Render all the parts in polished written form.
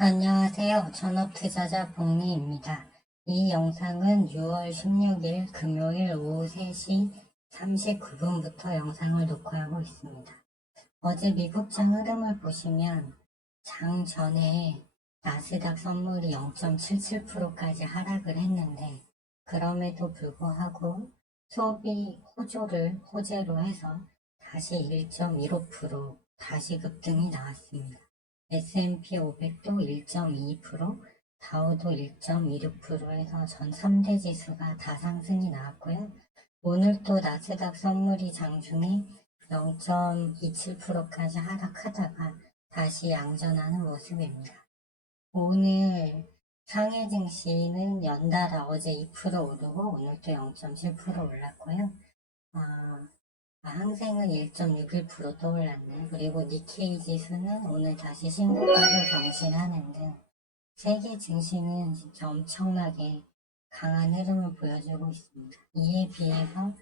안녕하세요. 전업투자자 복리입니다. 이 영상은 6월 16일 금요일 오후 3시 39분부터 영상을 녹화하고 있습니다. 어제 미국장 흐름을 보시면 장 전에 나스닥 선물이 0.77%까지 하락을 했는데 그럼에도 불구하고 소비 호재로 해서 다시 1.15% 다시 급등이 나왔습니다. S&P 500도 1.2%, 다우도 1.26% 해서 전 3대 지수가 다 상승이 나왔고요. 오늘 또 나스닥 선물이 장중에 0.27%까지 하락하다가 다시 양전하는 모습입니다. 오늘 상해 증시는 연달아 어제 2% 오르고 오늘 또 0.7% 올랐고요. 항생은 1.61% 올랐네. 그리고 니케이 지수는 오늘 다시 신고가를 경신하는 등 세계 증시는 진짜 엄청나게 강한 흐름을 보여주고 있습니다. 이에 비해서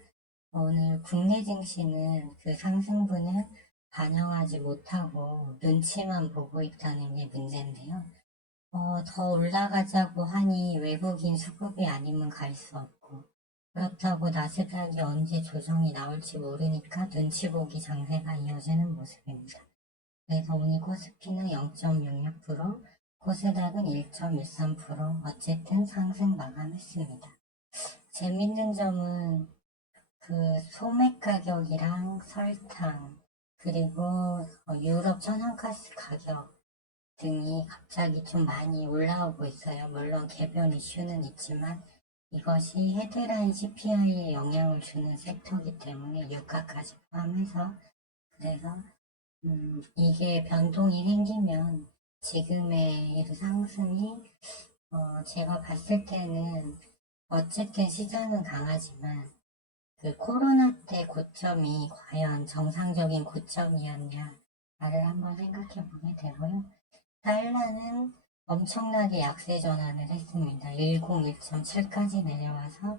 오늘 국내 증시는 그 상승분을 반영하지 못하고 눈치만 보고 있다는 게 문제인데요. 더 올라가자고 하니 외국인 수급이 아니면 갈 수 없고, 그렇다고 나스닥이 언제 조정이 나올지 모르니까 눈치 보기 장세가 이어지는 모습입니다. 그래서 오늘 코스피는 0.66%, 코스닥은 1.13%, 어쨌든 상승 마감했습니다. 재밌는 점은 그 소맥 가격이랑 설탕, 그리고 유럽 천연가스 가격 등이 갑자기 좀 많이 올라오고 있어요. 물론 개별 이슈는 있지만 이것이 헤드라인 CPI에 영향을 주는 섹터이기 때문에 유가까지 포함해서 그래서 이게 변동이 생기면 지금의 상승이 제가 봤을 때는 어쨌든 시장은 강하지만 그 코로나 때 고점이 과연 정상적인 고점이었냐를 한번 생각해 보게 되고요. 달러는 엄청나게 약세 전환을 했습니다. 101.7까지 내려와서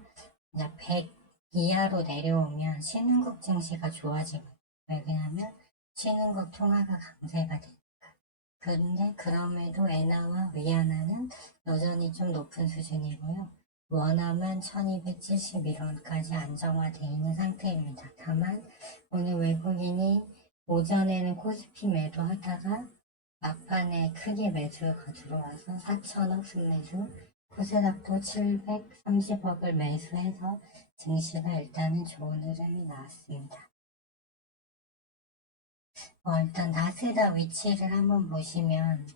이제 100 이하로 내려오면 신흥국 증시가 좋아지고 왜냐하면 신흥국 통화가 강세가 되니까. 그런데 그럼에도 엔화와 위안화는 여전히 좀 높은 수준이고요. 원화만 1271원까지 안정화되어 있는 상태입니다. 다만 오늘 외국인이 오전에는 코스피 매도하다가 막판에 크게 매수가 들어와서 4천억 순매수, 코스닥도 730억을 매수해서 증시가 일단은 좋은 흐름이 나왔습니다. 일단 나스닥 위치를 한번 보시면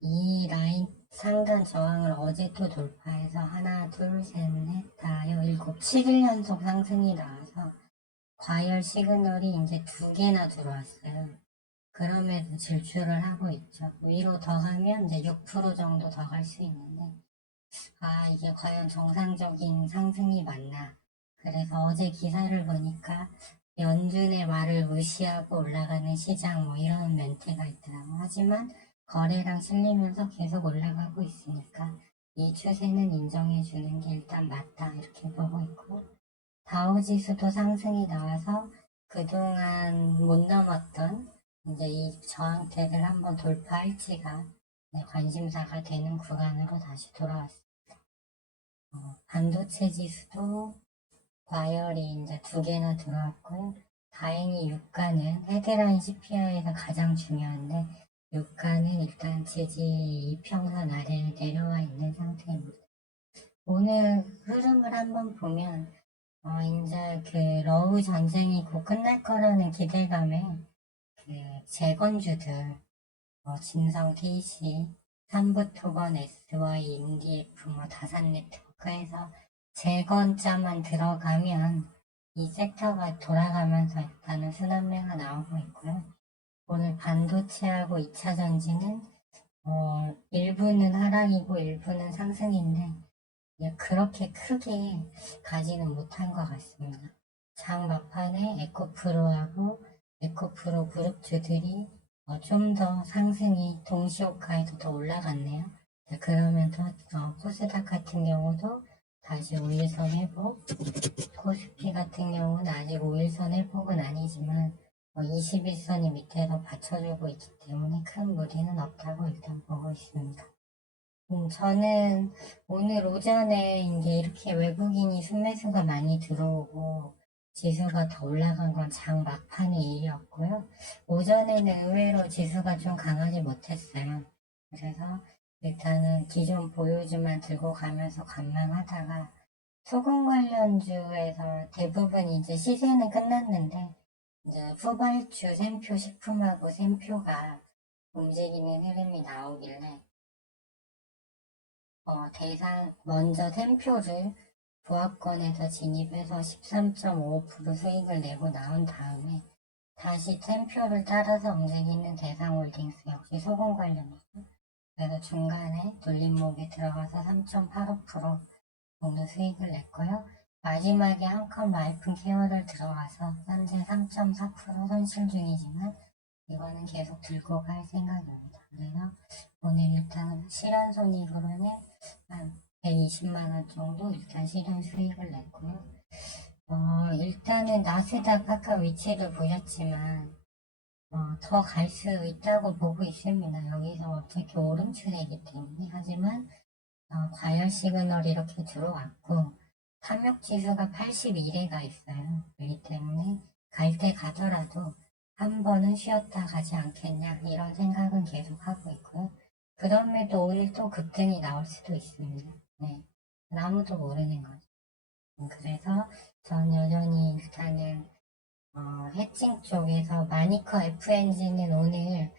이 라인 상단 저항을 어제 또 돌파해서 하나, 둘, 셋, 넷, 다, 일곱, 7일 연속 상승이 나와서 과열 시그널이 이제 2개나 들어왔어요. 그럼에도 질주를 하고 있죠. 위로 더 하면 이제 6% 정도 더 갈 수 있는데, 이게 과연 정상적인 상승이 맞나. 그래서 어제 기사를 보니까 연준의 말을 무시하고 올라가는 시장 뭐 이런 멘트가 있더라고요. 하지만 거래량 실리면서 계속 올라가고 있으니까 이 추세는 인정해 주는 게 일단 맞다 이렇게 보고 있고 다우지수도 상승이 나와서 그동안 못 넘었던 이제 이 저항대를 한번 돌파할지가 관심사가 되는 구간으로 다시 돌아왔습니다. 반도체 지수도 과열이 이제 2개나 들어왔고요. 다행히 유가는 헤드라인 CPI에서 가장 중요한데 유가는 일단 지지 이평선 아래에 내려와 있는 상태입니다. 오늘 흐름을 한번 보면 이제 그 러우 전쟁이 곧 끝날 거라는 기대감에 그 재건주들 진성 KC, 삼부토건 SY, 인디F, 다산 네트워크에서 재건자만 들어가면 이 섹터가 돌아가면서 일단은 순환매가 나오고 있고요. 오늘 반도체하고 2차 전지는 일부는 하락이고 일부는 상승인데 그렇게 크게 가지는 못한 것 같습니다. 장 막판에 에코프로하고 에코프로 그룹주들이 좀 더 상승이 동시호가에도 더 올라갔네요. 그러면서 코스닥 같은 경우도 다시 5일선 회복, 코스피 같은 경우는 아직 5일선 회복은 아니지만 21선이 밑에서 받쳐주고 있기 때문에 큰 무리는 없다고 일단 보고 있습니다. 저는 오늘 오전에 이제 이렇게 외국인이 순매수가 많이 들어오고 지수가 더 올라간 건 장 막판의 일이었고요. 오전에는 의외로 지수가 좀 강하지 못했어요. 그래서 일단은 기존 보유주만 들고 가면서 관망하다가 소금 관련주에서 대부분 이제 시세는 끝났는데 이제 후발주 샘표 식품하고 샘표가 움직이는 흐름이 나오길래 먼저 샘표를 보합권에서 진입해서 13.55% 수익을 내고 나온 다음에 다시 샘표를 따라서 움직이는 대상홀딩스 역시 소금 관련주죠. 그래서 중간에 눌림목에 들어가서 3.85% 정도 수익을 냈고요. 마지막에 한컵 라이프 케어를 들어가서 현재 3.4% 손실 중이지만 이거는 계속 들고 갈 생각입니다. 그래서 오늘 일단 실현손익으로는 한 120만원 정도 일단 실현 수익을 냈고요. 일단은 나스닥 아까 위치를 보셨지만 더 갈 수 있다고 보고 있습니다. 여기서 어차피 오름추세이기 때문에. 하지만 과열 시그널이 이렇게 들어왔고 탐욕지수가 81에가 있어요. 그렇기 때문에 갈 때 가더라도 한 번은 쉬었다 가지 않겠냐 이런 생각은 계속 하고 있고요. 그럼에도 오늘 또 급등이 나올 수도 있습니다. 네, 아무도 모르는 거죠. 그래서 전 여전히 일단은 해칭 쪽에서 마니커 FNG는 오늘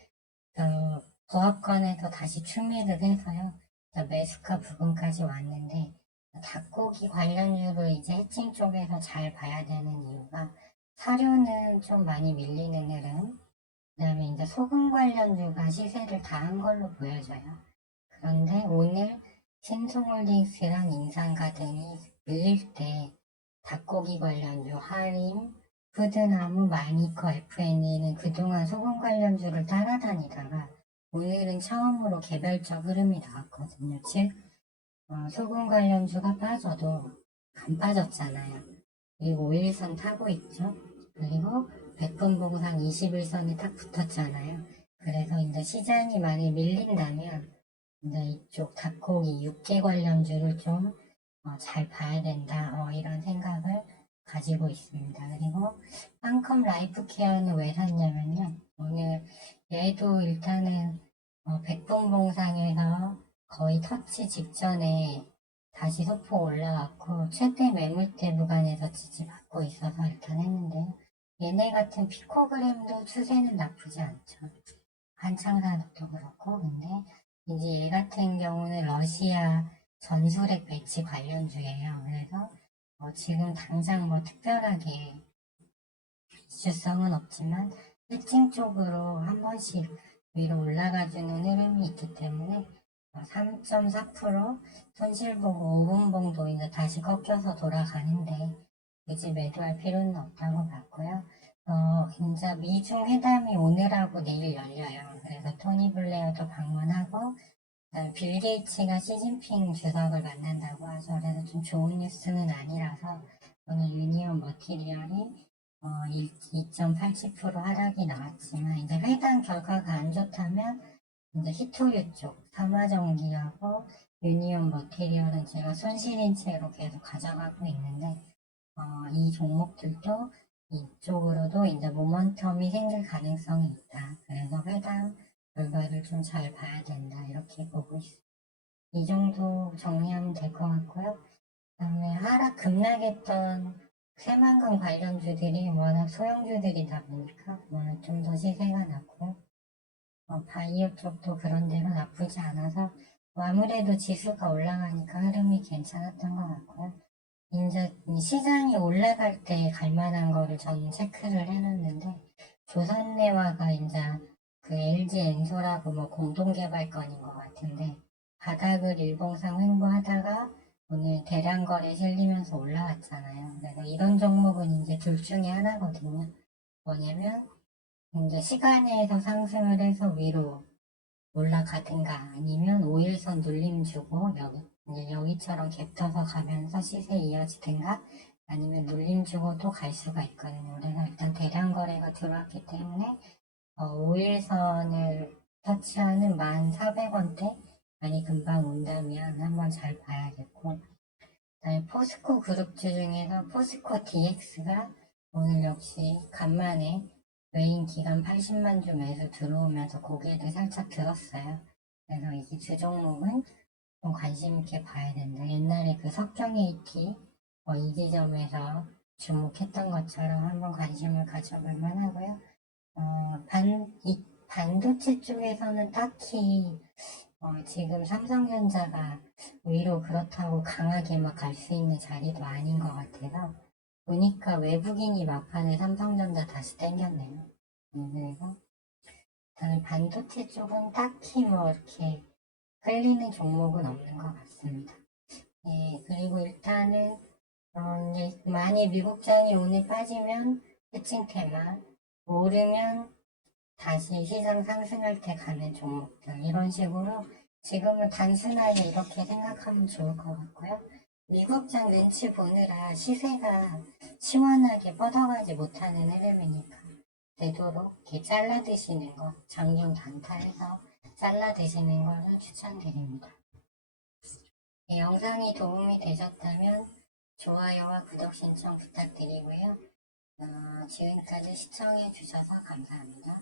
보합권에서 다시 추미를 해서요. 매수가 부분까지 왔는데 닭고기 관련주를 이제 해칭 쪽에서 잘 봐야 되는 이유가 사료는 좀 많이 밀리는 흐름, 그 다음에 이제 소금 관련주가 시세를 다 한 걸로 보여져요. 그런데 오늘 신성홀딩스랑 인상가 등이 밀릴 때 닭고기 관련주 하림, 푸드나무, 마니커, FNE는 그동안 소금 관련주를 따라다니다가 오늘은 처음으로 개별적 흐름이 나왔거든요. 즉 소금 관련주가 빠져도 안 빠졌잖아요. 그리고 5일선 타고 있죠. 그리고 백분봉상 21선이 딱 붙었잖아요. 그래서 이제 시장이 많이 밀린다면 이제 이쪽 닭고기 육계 관련주를 좀 잘 봐야 된다. 이런 생각을 가지고 있습니다. 그리고 한컴 라이프 케어는 왜 샀냐면요. 오늘 얘도 일단은 백분봉상에서 거의 터치 직전에 다시 소폭 올라왔고 최대 매물대 구간에서 지지받고 있어서 일단 했는데요. 얘네 같은 피코그램도 추세는 나쁘지 않죠. 한창산업도 그렇고 근데 이제 얘 같은 경우는 러시아 전술핵 배치 관련주예요. 그래서 지금 당장 뭐 특별하게 이슈성은 없지만 특징 쪽으로 한 번씩 위로 올라가주는 흐름이 있기 때문에 3.4% 손실 보고 5분봉도 이제 다시 꺾여서 돌아가는데 굳이 매도할 필요는 없다고 봤고요. 이제 미중 회담이 오늘하고 내일 열려요. 그래서 토니 블레어도 방문하고 빌 게이츠가 시진핑 주석을 만난다고 하죠. 그래서 좀 좋은 뉴스는 아니라서 오늘 유니온 머티리얼이 2.87% 하락이 나왔지만 이제 회담 결과가 안 좋다면 이제 히토류 쪽 삼화전기하고 유니온 머티리얼은 제가 손실인 채로 계속 가져가고 있는데 이 종목들도 이쪽으로도 이제 모멘텀이 생길 가능성이 있다. 그래서 회담 결과를 좀 잘 봐야 된다. 이렇게 보고 있습니다. 이 정도 정리하면 될 것 같고요. 그다음에 하락 급락했던 새만금 관련주들이 워낙 소형주들이다 보니까 오늘 좀 더 시세가 낮고요. 바이오 쪽도 그런 대로 나쁘지 않아서 아무래도 지수가 올라가니까 흐름이 괜찮았던 것 같고요. 이제 시장이 올라갈 때 갈 만한 거를 저는 체크를 해놨는데 조선내화가 이제 그 LG 엔소라고 뭐 공동개발건인 것 같은데 바닥을 일봉상 횡보하다가 오늘 대량 거래 실리면서 올라왔잖아요. 그래서 이런 종목은 이제 둘 중에 하나거든요. 뭐냐면 이제 시간에서 상승을 해서 위로 올라가든가 아니면 5일선 눌림 주고 여기처럼 갭 터서 가면서 시세 이어지든가 아니면 눌림 주고 또 갈 수가 있거든요. 그래서 일단 대량 거래가 들어왔기 때문에 5일선을 터치하는 1,400원대 많이 금방 온다면 한번 잘 봐야겠고, 그다음에 포스코 그룹주 중에서 포스코 DX가 오늘 역시 간만에 외인 기간 80만 주 매수 들어오면서 고개도 살짝 들었어요. 그래서 이 두 종목은 좀 관심 있게 봐야 된다. 옛날에 그 석경 AT 이 지점에서 주목했던 것처럼 한번 관심을 가져볼 만하고요. 이 반도체 쪽에서는 딱히 지금 삼성전자가 위로 그렇다고 강하게 막 갈 수 있는 자리도 아닌 것 같아서 보니까 외국인이 막판에 삼성전자 다시 땡겼네요. 그래서 저는 반도체 쪽은 딱히 뭐 이렇게 끌리는 종목은 없는 것 같습니다. 예, 그리고 일단은 이제 만약 미국장이 오늘 빠지면 해칭 테마, 오르면 다시 시장 상승할 때 가는 종목들 이런 식으로 지금은 단순하게 이렇게 생각하면 좋을 것 같고요. 미국장 눈치 보느라 시세가 시원하게 뻗어가지 못하는 흐름이니까 되도록 이렇게 잘라 드시는 거, 장중 단타해서 잘라 드시는 거를 추천드립니다. 이 영상이 도움이 되셨다면 좋아요와 구독 신청 부탁드리고요. 지금까지 시청해 주셔서 감사합니다.